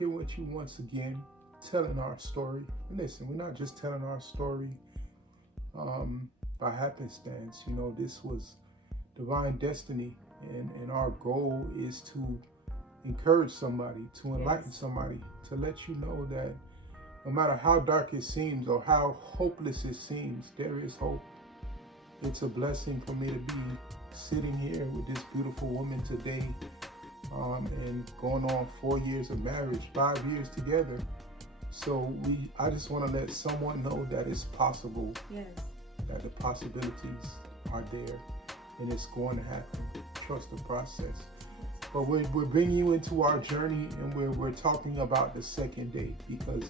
here with you once again, telling our story. And listen, we're not just telling our story by happenstance. You know, this was divine destiny, and our goal is to encourage somebody, to enlighten somebody, to let you know that no matter how dark it seems or how hopeless it seems, there is hope. It's a blessing for me to be sitting here with this beautiful woman today, and going on 4 years of marriage, 5 years together. So I just want to let someone know that it's possible. Yes. That the possibilities are there, and it's going to happen. Trust the process. But we're bringing you into our journey, and we're talking about the second date because,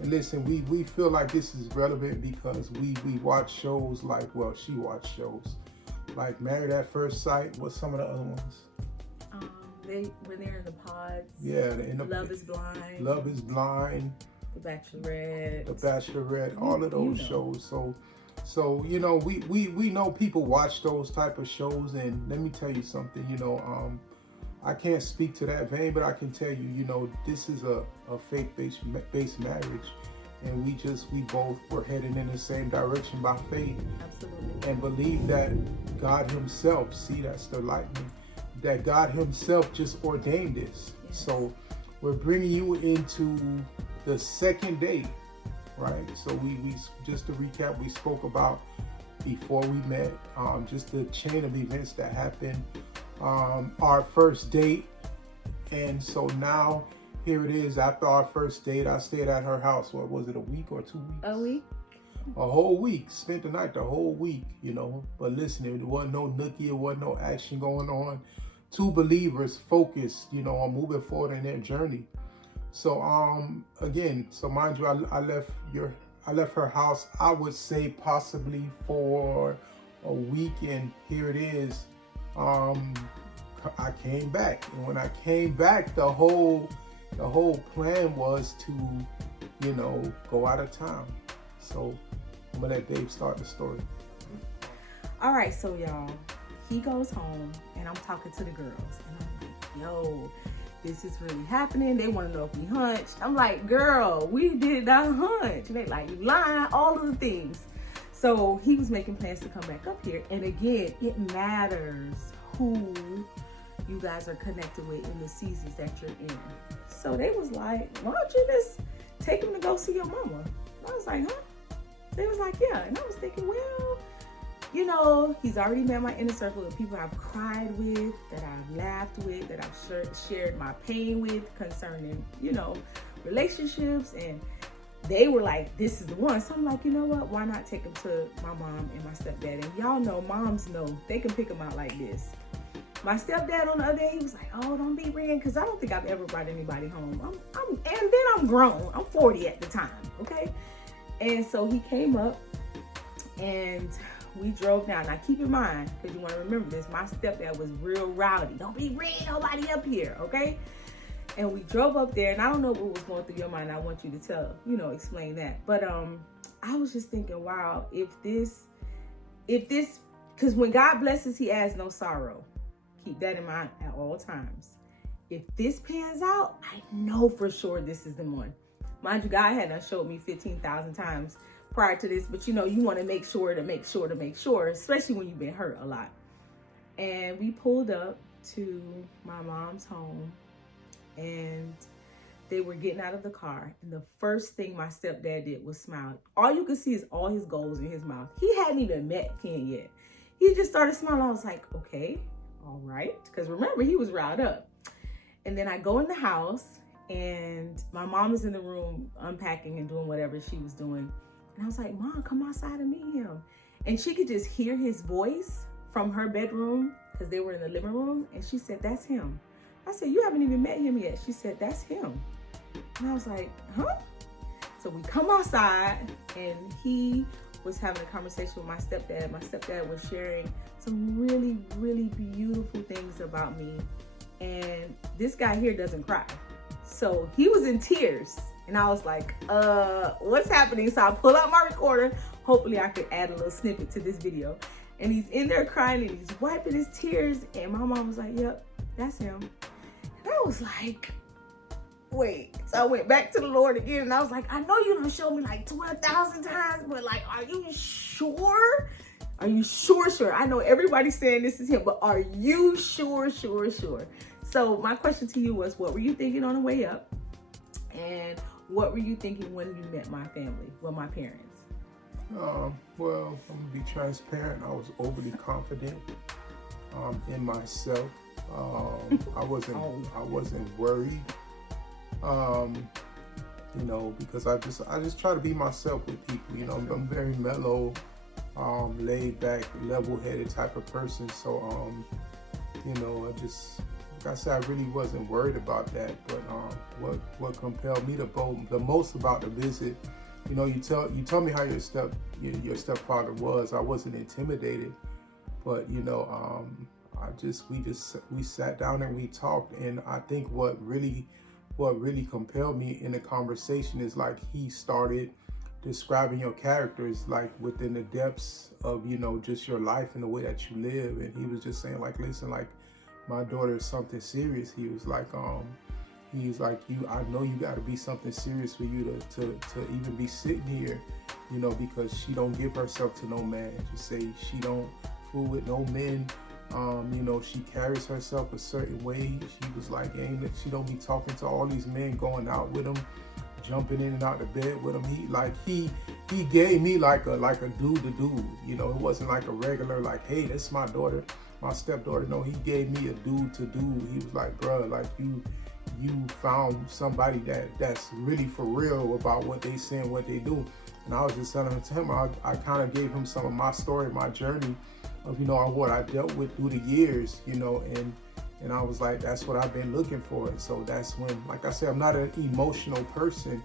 and listen, we feel like this is relevant because we watch shows like, well, she watched shows like Married at First Sight. What's some of the other ones? When they're in the pods. Yeah, Love is Blind. Love is Blind. The Bachelorette. The Bachelorette. All of those shows. So you know, we know people watch those type of shows, and let me tell you something. You know, I can't speak to that vein, but I can tell you, you know, this is a faith-based marriage, and we both were heading in the same direction by faith. Absolutely. And believe that God Himself, see, that's the lightning, that God Himself just ordained this. Yes. So we're bringing you into the second date, right? So we just to recap, we spoke about before we met, just the chain of events that happened. Our first date, and so now here it is. After our first date, I stayed at her house. What was it, a week or 2 weeks? A week. A whole week. Spent the night, the whole week, you know. But listen, there wasn't no nookie, there wasn't no action going on. Two believers focused, you know, on moving forward in their journey. So again, so mind you, I left her house, I would say possibly for a week, and here it is. I came back, and when I came back, the whole plan was to, you know, go out of town. So I'm gonna let Dave start the story. All right, so y'all, he goes home, and I'm talking to the girls, and I'm like, yo, this is really happening. They want to know if we hunched. I'm like, girl, we did not hunch. And they like, you lying, all of the things. So he was making plans to come back up here. And again, it matters who you guys are connected with in the seasons that you're in. So they was like, why don't you just take him to go see your mama? And I was like, huh? They was like, yeah. And I was thinking, well, you know, he's already met my inner circle of people I've cried with, that I've laughed with, that I've shared my pain with concerning, you know, relationships. And they were like, this is the one. So I'm like, you know what? Why not take him to my mom and my stepdad? And y'all know, moms know, they can pick him out like this. My stepdad on the other end, he was like, oh, don't be ran, because I don't think I've ever brought anybody home. And then I'm grown. I'm 40 at the time, okay? And so he came up, and we drove down. Now keep in mind, because you want to remember this, my stepdad was real rowdy. Don't be bringing nobody up here, okay? And we drove up there, and I don't know what was going through your mind. I want you to tell, you know, explain that. But I was just thinking, wow, if this, because when God blesses, He adds no sorrow. Keep that in mind at all times. If this pans out, I know for sure this is the one. Mind you, God had showed me 15,000 times prior to this, but you know, you want to make sure, especially when you've been hurt a lot. And we pulled up to my mom's home, and they were getting out of the car, and the first thing my stepdad did was smile. All you could see is all his goals in his mouth. He hadn't even met Ken yet. He just started smiling. I was like, okay, all right, because remember, he was riled up. And then I go in the house, and my mom is in the room unpacking and doing whatever she was doing. And I was like, Mom, come outside and meet him. And she could just hear his voice from her bedroom, because they were in the living room. And she said, that's him. I said, you haven't even met him yet. She said, that's him. And I was like, huh? So we come outside, and he was having a conversation with my stepdad. My stepdad was sharing some really, really beautiful things about me. And this guy here doesn't cry. So he was in tears. And I was like, what's happening? So I pull out my recorder. Hopefully I could add a little snippet to this video. And he's in there crying, and he's wiping his tears. And my mom was like, yep, that's him. And I was like, wait. So I went back to the Lord again, and I was like, I know you done showed me like 12,000 times, but like, are you sure? Are you sure? I know everybody's saying this is him, but are you sure? So my question to you was, what were you thinking on the way up? And what were you thinking when you met my family? Well, my parents. Well, I'm gonna be transparent. I was overly confident in myself. I wasn't worried. You know, because I just try to be myself with people. You know, I'm very mellow, laid back, level-headed type of person. So, you know, like I said, I really wasn't worried about that. But what compelled me the most about the visit, you know, you tell me how your stepfather was. I wasn't intimidated, but you know, we sat down and we talked, and I think what really compelled me in the conversation is like he started describing your characters like within the depths of, you know, just your life and the way that you live. And he was just saying like, listen, like my daughter is something serious. He was like, I know you got to be something serious for you to even be sitting here, you know, because she don't give herself to no man. Just say she don't fool with no men. You know, she carries herself a certain way. She was like, she don't be talking to all these men, going out with them, jumping in and out of bed with them. He gave me like a dude to dude. You know, it wasn't like a regular like, hey, that's my daughter, my stepdaughter. No, he gave me a dude to dude. He was like, bruh, like you found somebody that's really for real about what they say and what they do. And I was just telling him, I kind of gave him some of my story, my journey of, you know, what I dealt with through the years, you know, and I was like, that's what I've been looking for. And so that's when, like I said, I'm not an emotional person,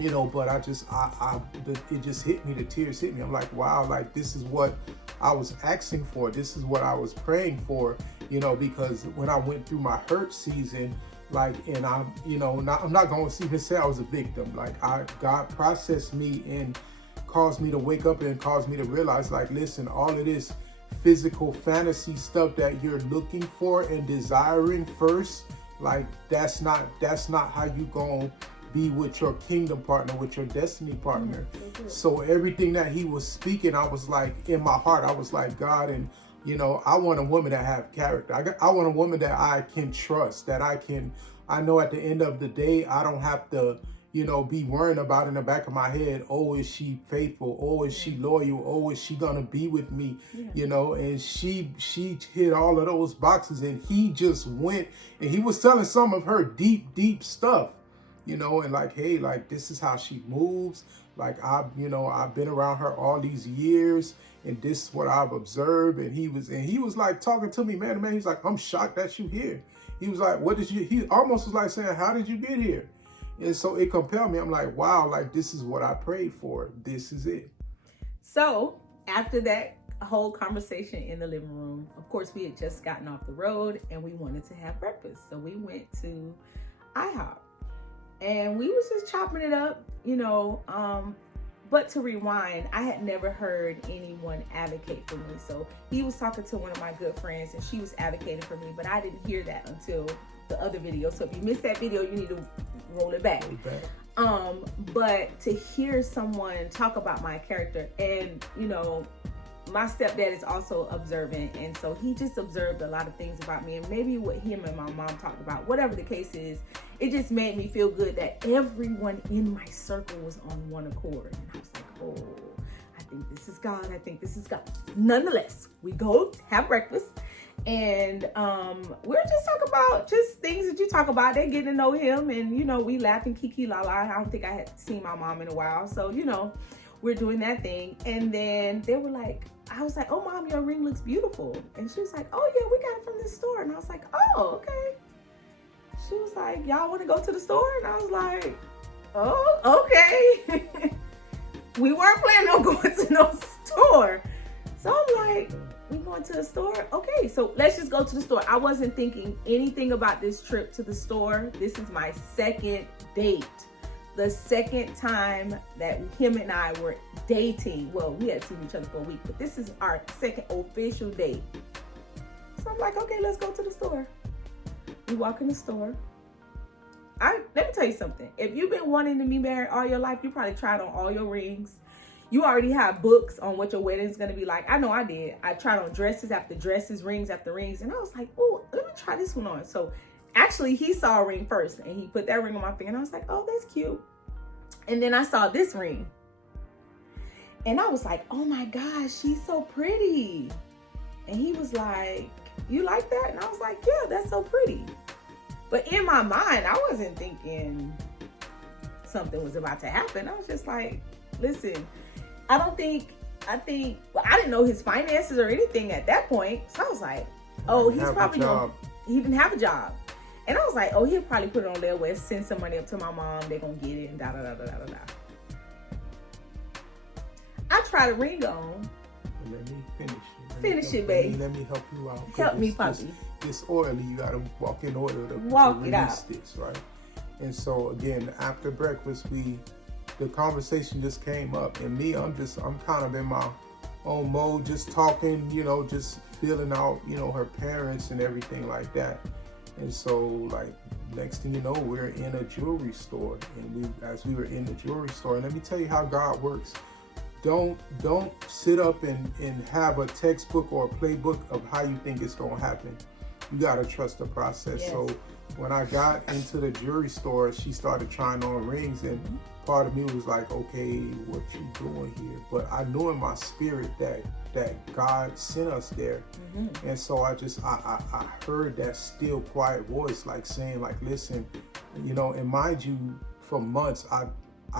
you know, but it just hit me, the tears hit me. I'm like, wow, like this is what I was asking for. This is what I was praying for, you know, because when I went through my hurt season, like, and I'm not going to even say I was a victim. Like God processed me and caused me to wake up and caused me to realize, like, listen, all of this physical fantasy stuff that you're looking for and desiring first, like that's not how you gonna be with your kingdom partner, with your destiny partner. Mm-hmm. So everything that he was speaking, I was like, in my heart, I was like, God, and you know, I want a woman that have character. I want a woman that I can trust, that I know at the end of the day, I don't have to, you know, be worrying about in the back of my head, oh, is she faithful? Oh, is she loyal? Oh, is she gonna be with me? Yeah. You know, and she hit all of those boxes, and he just went and he was telling some of her deep stuff, you know, and like, hey, like this is how she moves. Like I've been around her all these years, and this is what I've observed. And he was like talking to me, man to man. He's like, I'm shocked that you here. He was like, he almost was like saying, how did you get here? And so it compelled me. I'm like, wow, like this is what I prayed for. This is it. So after that whole conversation in the living room, of course, we had just gotten off the road and we wanted to have breakfast. So we went to IHOP and we was just chopping it up, you know. But to rewind, I had never heard anyone advocate for me. So he was talking to one of my good friends and she was advocating for me, but I didn't hear that until the other video. So if you missed that video, you need to roll it back. But to hear someone talk about my character, and you know, my stepdad is also observant, and so he just observed a lot of things about me, and maybe what him and my mom talked about, whatever the case is, it just made me feel good that everyone in my circle was on one accord. And I was like, oh, I think this is God. I think this is God. Nonetheless, we go have breakfast. And we're just talking about just things that you talk about. They're getting to know him, and you know, we laughing, kiki la la. I don't think I had seen my mom in a while, so you know, we're doing that thing. And then they were like, I was like, oh mom, your ring looks beautiful. And she was like, oh yeah, we got it from this store. And I was like, oh, okay. She was like, y'all want to go to the store? And I was like, oh, okay. We weren't planning on going to no store. So I'm like, we going to the store? Okay, so let's just go to the store. I wasn't thinking anything about this trip to the store. This is my second date. The second time that him and I were dating. Well, we had seen each other for a week, but this is our second official date. So I'm like, okay, let's go to the store. We walk in the store let me tell you something. If you've been wanting to be married all your life, you probably tried on all your rings. You already have books on what your wedding is going to be like. I know I did. I tried on dresses after dresses, rings after rings. And I was like, oh, let me try this one on. So actually, he saw a ring first. And he put that ring on my finger. And I was like, oh, that's cute. And then I saw this ring. And I was like, oh, my gosh, she's so pretty. And he was like, you like that? And I was like, yeah, that's so pretty. But in my mind, I wasn't thinking something was about to happen. I was just like, listen, I didn't know his finances or anything at that point. So I was like, oh, he's probably he didn't have a job. And I was like, oh, he'll probably put it on their way, send some money up to my mom. They're going to get it and da da da da da da. I tried a ring on. Let me finish. Finish it, babe. Let me help you out. Help me, puppy. This oily, you got to walk in order to release this, right? And so again, after breakfast, the conversation just came up, and me, I'm kind of in my own mode, just talking, just feeling out, her parents and everything like that. And so, like, next thing you know, we're in a jewelry store, and as we were in the jewelry store, and let me tell you how God works. Don't sit up and have a textbook or a playbook of how you think it's gonna happen. You gotta trust the process. Yes. So when I got into the jewelry store, she started trying on rings, and part of me was like, okay, what you doing here? But I knew in my spirit that God sent us there. Mm-hmm. And so I heard that still quiet voice, like saying, like, listen, and mind you, for months, I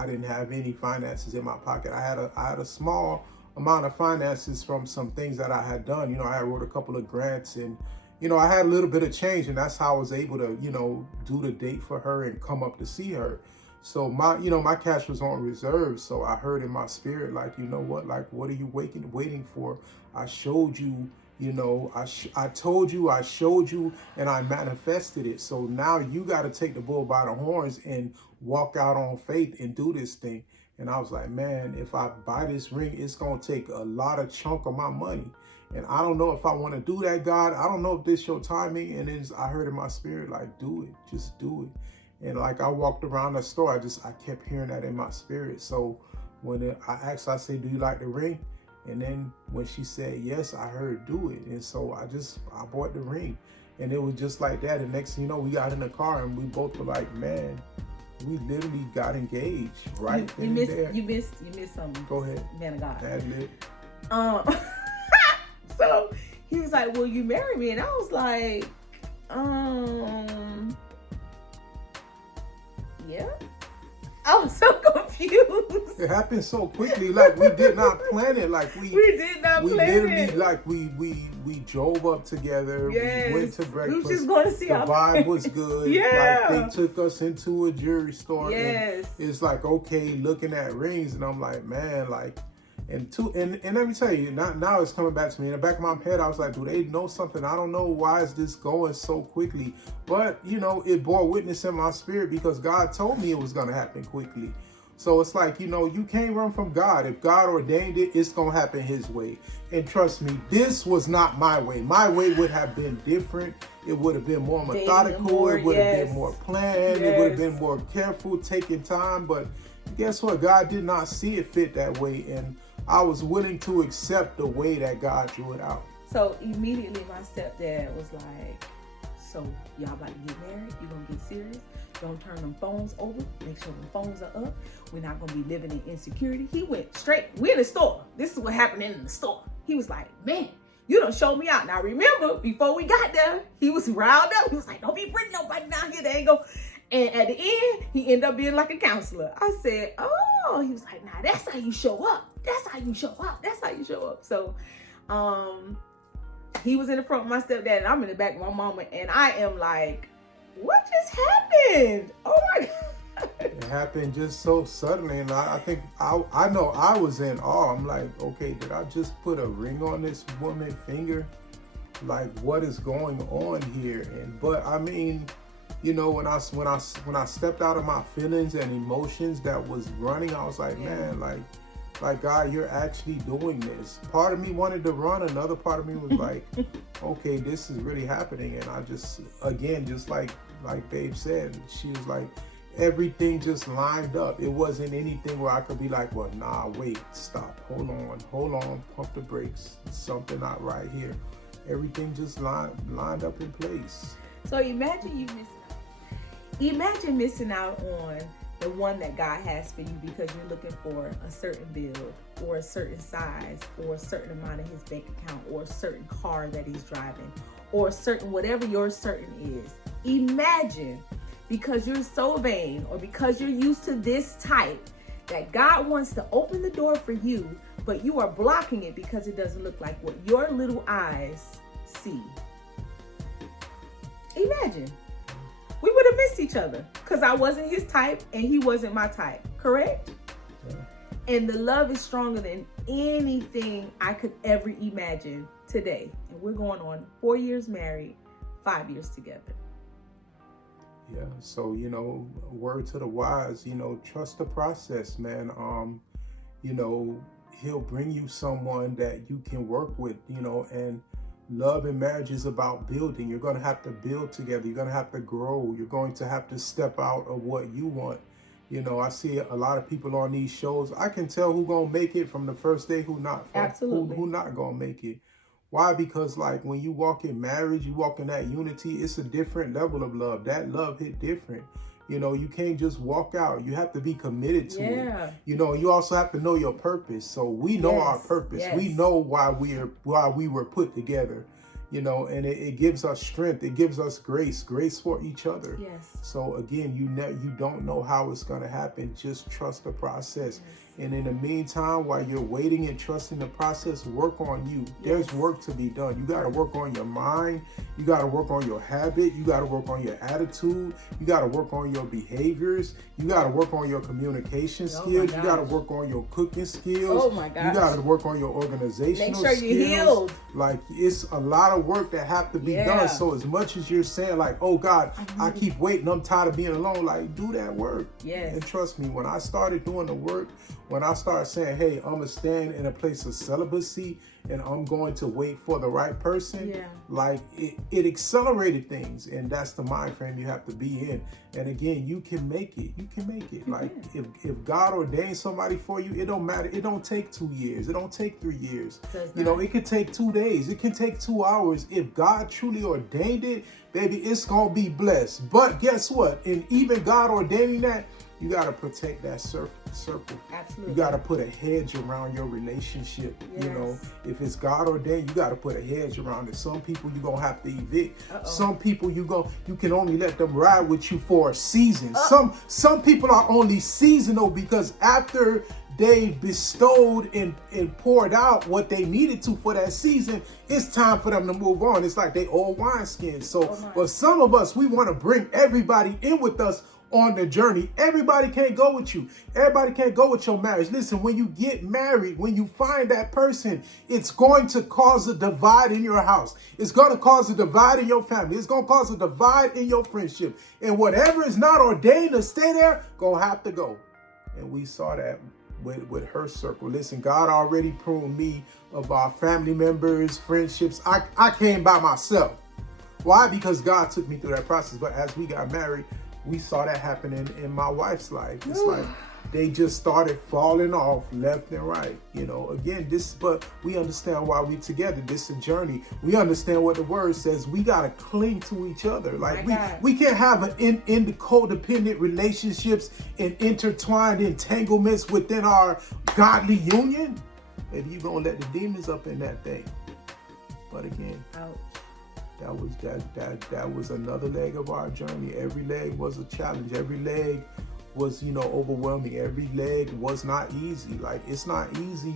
didn't have any finances in my pocket. I had a small amount of finances from some things that I had done. I wrote a couple of grants, and I had a little bit of change, and that's how I was able to, do the date for her and come up to see her. So my cash was on reserve. So I heard in my spirit, like, what are you waiting for? I showed you, I told you, I showed you, and I manifested it. So now you got to take the bull by the horns and walk out on faith and do this thing. And I was like, man, if I buy this ring, it's going to take a lot of chunk of my money. And I don't know if I want to do that, God. I don't know if this your timing. And then I heard in my spirit, like, do it, just do it. And like, I walked around the store, I kept hearing that in my spirit. So when I asked, I said, do you like the ring? And then when she said yes, I heard do it. And so I bought the ring. And it was just like that. And next thing you know, we got in the car and we both were like, man, we literally got engaged right you missed something. Go ahead. Man of God. Ad-lib. So he was like, will you marry me? And I was like, yeah. I was so confused. It happened so quickly, like we did not plan it. Like we did not plan literally, it. Like we drove up together. Yes. We went to breakfast. We were just going to see the vibe was good. Yeah. Like they took us into a jewelry store. Yes. And it's like, okay, looking at rings, and I'm like, man, like. And let me tell you, now it's coming back to me. In the back of my head, I was like, do they know something? I don't know why is this going so quickly. But, it bore witness in my spirit because God told me it was going to happen quickly. So it's like, you can't run from God. If God ordained it, it's going to happen his way. And trust me, this was not my way. My way would have been different. It would have been more methodical. It would have been more planned. It would have been more careful, taking time. But guess what? God did not see it fit that way. And I was willing to accept the way that God drew it out. So immediately my stepdad was like, so y'all about to get married? You gonna get serious? Don't turn them phones over. Make sure them phones are up. We're not gonna be living in insecurity. He went straight. We're in the store. This is what happened in the store. He was like, man, you done showed me out. Now remember, before we got there, he was riled up. He was like, don't be bringing nobody down here. They ain't go. And at the end, he ended up being like a counselor. I said, oh, he was like, nah, that's how you show up. That's how you show up. That's how you show up. So, he was in the front with my stepdad, and I'm in the back with my mama, and I am like, what just happened? Oh my God. It happened just so suddenly, and I think I know I was in awe. I'm like, okay, did I just put a ring on this woman's finger? Like, what is going on here? But I mean, when I stepped out of my feelings and emotions that was running, I was like, man, like, like, God, you're actually doing this. Part of me wanted to run. Another part of me was like, okay, this is really happening. And I just, again, just like Babe said, she was like, everything just lined up. It wasn't anything where I could be like, well, nah, wait, stop, hold on, pump the brakes. There's something not right here. Everything just lined up in place. So imagine you missing out. Imagine missing out on the one that God has for you because you're looking for a certain build or a certain size or a certain amount of his bank account or a certain car that he's driving or a certain, whatever your certain is. Imagine, because you're so vain or because you're used to this type, that God wants to open the door for you, but you are blocking it because it doesn't look like what your little eyes see. Imagine. We would have missed each other because I wasn't his type and he wasn't my type, correct? Yeah. And the love is stronger than anything I could ever imagine today. And we're going on 4 years married, 5 years together. Yeah, so, you know, word to the wise, you know, trust the process, man. You know, he'll bring you someone that you can work with, you know, and love and marriage is about building. You're going to have to build together. You're going to have to grow. You're going to have to step out of what you want. You know, I see a lot of people on these shows. I can tell who going to make it from the first day, who not. Absolutely. Who not going to make it. Why? Because like when you walk in marriage, you walk in that unity, it's a different level of love. That love hit different. You know, you can't just walk out. You have to be committed to it. You know, you also have to know your purpose. So we know our purpose. Yes. We know why we were put together. You know, and it gives us strength. It gives us grace for each other. Yes. So again, you don't know how it's going to happen. Just trust the process. Yes. And in the meantime, while you're waiting and trusting the process, work on you. There's work to be done. You got to work on your mind. You got to work on your habit. You got to work on your attitude. You got to work on your behaviors. You got to work on your communication skills. You got to work on your cooking skills. Oh my gosh. You got to work on your organizational skills. Make sure you're healed. Like, it's a lot of work that have to be done. So as much as you're saying like, oh God, I keep waiting, I'm tired of being alone, like, do that work. Yes. And trust me, when I started doing the work, when I started saying, hey, I'm gonna stand in a place of celibacy and I'm going to wait for the right person, like it accelerated things. And that's the mind frame you have to be in. And again, you can make it. You can make it. Like if God ordained somebody for you, it don't matter. It don't take 2 years. It don't take 3 years. You know, it could take 2 days. It can take 2 hours. If God truly ordained it, baby, it's gonna be blessed. But guess what? And even God ordaining that, you got to protect that circle. Absolutely. You got to put a hedge around your relationship. You know, if it's God ordained, you got to put a hedge around it. Some people you're going to have to evict. Some people you can only let them ride with you for a season. Some people are only seasonal because after they bestowed and poured out what they needed to for that season, it's time for them to move on. It's like they old wineskins. So, but some of us, we want to bring everybody in with us on the journey. Everybody can't go with you. Everybody can't go with your marriage. Listen, when you get married, when you find that person, it's going to cause a divide in your house. It's going to cause a divide in your family. It's going to cause a divide in your friendship. And whatever is not ordained to stay there, gonna have to go. And we saw that with her circle. Listen, God already pruned me of our family members, friendships. I came by myself. Why? Because God took me through that process. But as we got married, we saw that happening in my wife's life. It's like they just started falling off left and right. You know, again, but we understand why we together. This is a journey. We understand what the word says. We got to cling to each other. Like we can't have in the codependent relationships and intertwined entanglements within our godly union. Maybe you're going to let the demons up in that thing. But again, ouch. That was another leg of our journey. Every leg was a challenge. Every leg was, you know, overwhelming. Every leg was not easy. Like, it's not easy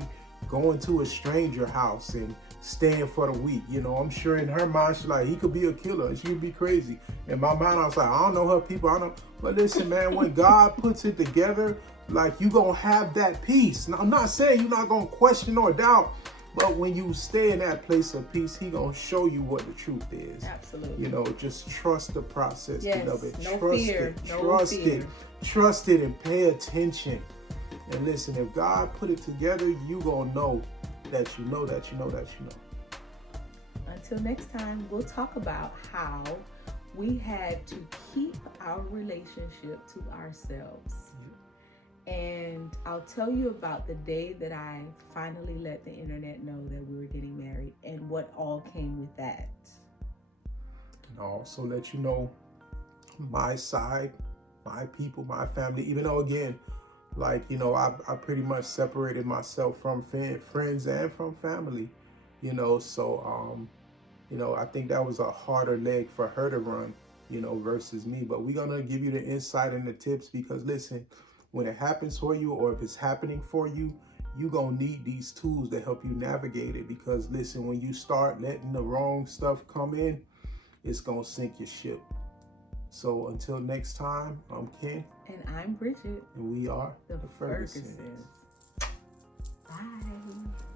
going to a stranger house and staying for the week. You know, I'm sure in her mind, she's like, he could be a killer. She could be crazy. In my mind, I was like, I don't know her people. I don't. But listen, man, when God puts it together, like, you gonna have that peace. Now, I'm not saying you're not gonna question or doubt. But when you stay in that place of peace, he gonna show you what the truth is. Absolutely. You know, just trust the process, beloved. Trust it, and pay attention. And listen, if God put it together, you gonna know that you know that you know that you know. Until next time, we'll talk about how we had to keep our relationship to ourselves. And I'll tell you about the day that I finally let the internet know that we were getting married and what all came with that. And I'll also let you know my side, my people, my family, even though, again, like, you know, I pretty much separated myself from friends and from family, you know, so, you know, I think that was a harder leg for her to run, you know, versus me. But we're going to give you the insight and the tips because, listen, when it happens for you or if it's happening for you, you're going to need these tools to help you navigate it. Because, listen, when you start letting the wrong stuff come in, it's going to sink your ship. So until next time, I'm Ken. And I'm Bridget. And we are the the Fergusons. Bye.